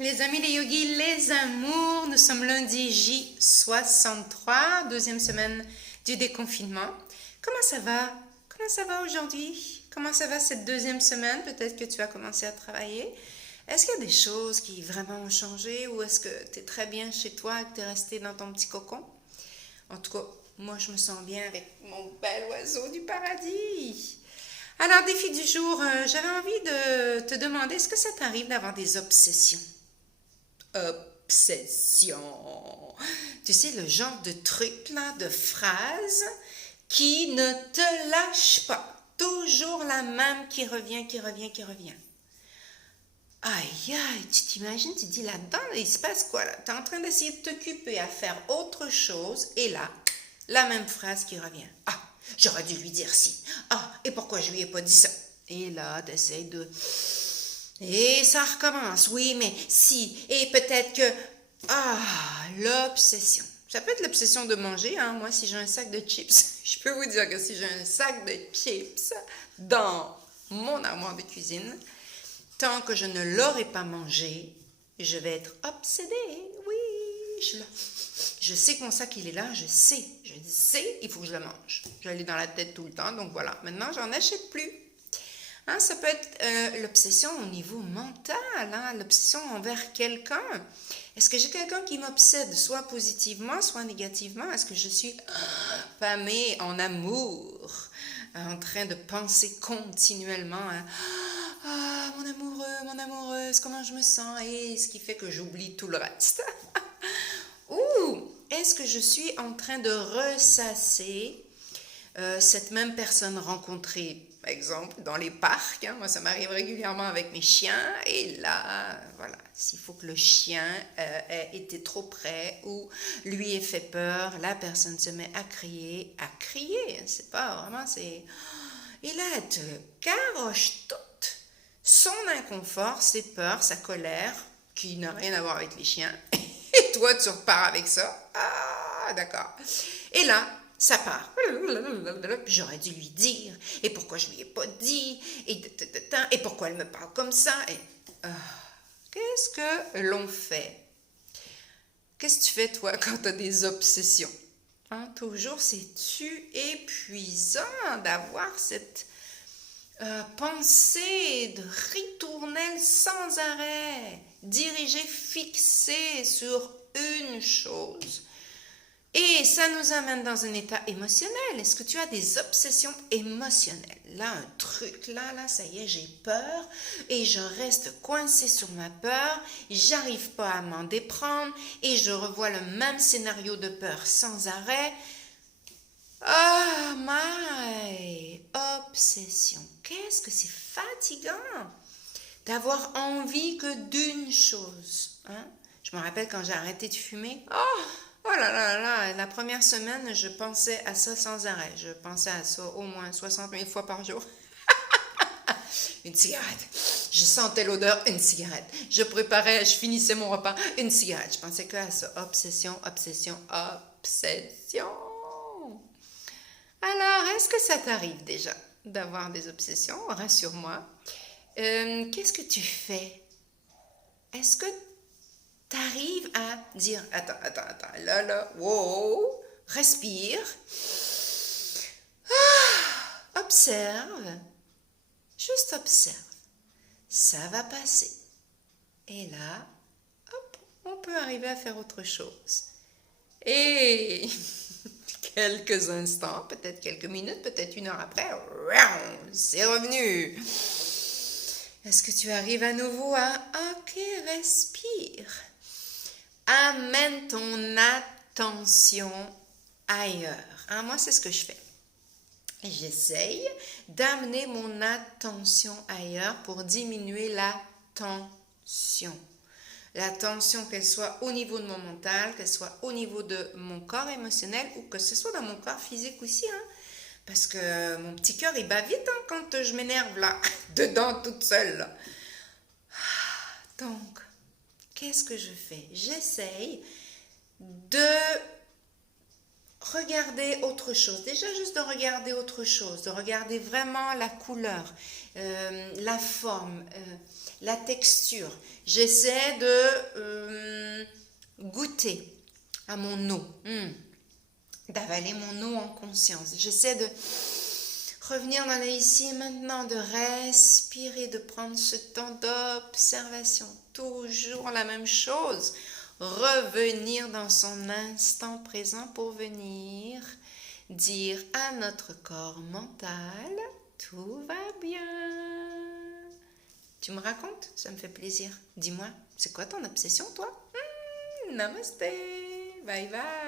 Les amis, les yogis, les amours, nous sommes lundi J63, deuxième semaine du déconfinement. Comment ça va? Comment ça va aujourd'hui? Comment ça va cette deuxième semaine? Peut-être que tu as commencé à travailler. Est-ce qu'il y a des choses qui vraiment ont changé ou est-ce que tu es très bien chez toi et que tu es resté dans ton petit cocon? En tout cas, moi je me sens bien avec mon bel oiseau du paradis. Alors, défi du jour, j'avais envie de te demander, est-ce que ça t'arrive d'avoir des obsessions? Obsession. Tu sais, le genre de truc, là, de phrase qui ne te lâche pas. Toujours la même qui revient, qui revient, qui revient. Aïe, aïe, tu t'imagines, tu te dis là-dedans, il se passe quoi là? Tu es en train d'essayer de t'occuper à faire autre chose et là, la même phrase qui revient. Ah, j'aurais dû lui dire si. Ah, et pourquoi je lui ai pas dit ça? Et là, tu essaies de... Et ça recommence, oui, mais si, et peut-être que... Ah, l'obsession. Ça peut être l'obsession de manger, hein. Moi, si j'ai un sac de chips, je peux vous dire que si j'ai un sac de chips dans mon armoire de cuisine, tant que je ne l'aurai pas mangé, je vais être obsédée. Oui, je sais que mon sac, il est là, je sais, il faut que je le mange. Je l'ai dans la tête tout le temps, donc voilà. Maintenant, j'en achète plus. Hein, ça peut être l'obsession au niveau mental, hein, l'obsession envers quelqu'un. Est-ce que j'ai quelqu'un qui m'obsède, soit positivement, soit négativement? Est-ce que je suis pâmée en amour, en train de penser continuellement à ah, mon amoureuse, comment je me sens? Et ce qui fait que j'oublie tout le reste. Ou est-ce que je suis en train de ressasser cette même personne rencontrée, par exemple, dans les parcs, hein, moi ça m'arrive régulièrement avec mes chiens, et là, voilà, s'il faut que le chien ait été trop près ou lui ait fait peur, la personne se met à crier, c'est pas vraiment, c'est... Et là, elle te garoche toute. Son inconfort, ses peurs, sa colère, qui n'a rien à voir avec les chiens, et toi tu repars avec ça, ah, d'accord. Et là, ça part. Puis j'aurais dû lui dire. Et pourquoi je lui ai pas dit? Et pourquoi elle me parle comme ça? Et, qu'est-ce que l'on fait? Qu'est-ce que tu fais, toi, quand tu as des obsessions? Hein, toujours, c'est-tu épuisant d'avoir cette pensée de ritournelle sans arrêt, dirigée, fixée sur une chose? Et ça nous amène dans un état émotionnel. Est-ce que tu as des obsessions émotionnelles? Là, un truc, là, ça y est, j'ai peur et je reste coincée sur ma peur. J'arrive pas à m'en déprendre et je revois le même scénario de peur sans arrêt. Ah, my obsession. Qu'est-ce que c'est fatigant d'avoir envie que d'une chose. Hein? Je me rappelle quand j'ai arrêté de fumer. Oh là là là, la première semaine, je pensais à ça sans arrêt. Je pensais à ça au moins 60 000 fois par jour. Une cigarette. Je sentais l'odeur, une cigarette. Je préparais, je finissais mon repas, une cigarette. Je pensais que à ça. Obsession, obsession, obsession. Alors, est-ce que ça t'arrive déjà d'avoir des obsessions? Rassure-moi. Qu'est-ce que tu fais? Est-ce que tu arrives à dire, attends, là, wow, respire, observe, juste observe, ça va passer. Et là, hop, on peut arriver à faire autre chose. Et quelques instants, peut-être quelques minutes, peut-être une heure après, c'est revenu. Est-ce que tu arrives à nouveau à... Ok, respire. Amène ton attention ailleurs. Hein, moi, c'est ce que je fais. J'essaye d'amener mon attention ailleurs pour diminuer la tension. La tension, qu'elle soit au niveau de mon mental, qu'elle soit au niveau de mon corps émotionnel ou que ce soit dans mon corps physique aussi. Hein. Parce que mon petit cœur, il bat vite hein, quand je m'énerve là, dedans toute seule. Là. Donc, qu'est-ce que je fais? J'essaye de regarder autre chose. Déjà, juste de regarder autre chose, de regarder vraiment la couleur, la forme, la texture. J'essaie de goûter à mon eau, d'avaler mon eau en conscience. J'essaie de revenir dans le ici et maintenant, de respirer, de prendre ce temps d'observation. Toujours la même chose. Revenir dans son instant présent pour venir dire à notre corps mental, tout va bien. Tu me racontes? Ça me fait plaisir. Dis-moi, c'est quoi ton obsession, toi? Namaste. Bye bye.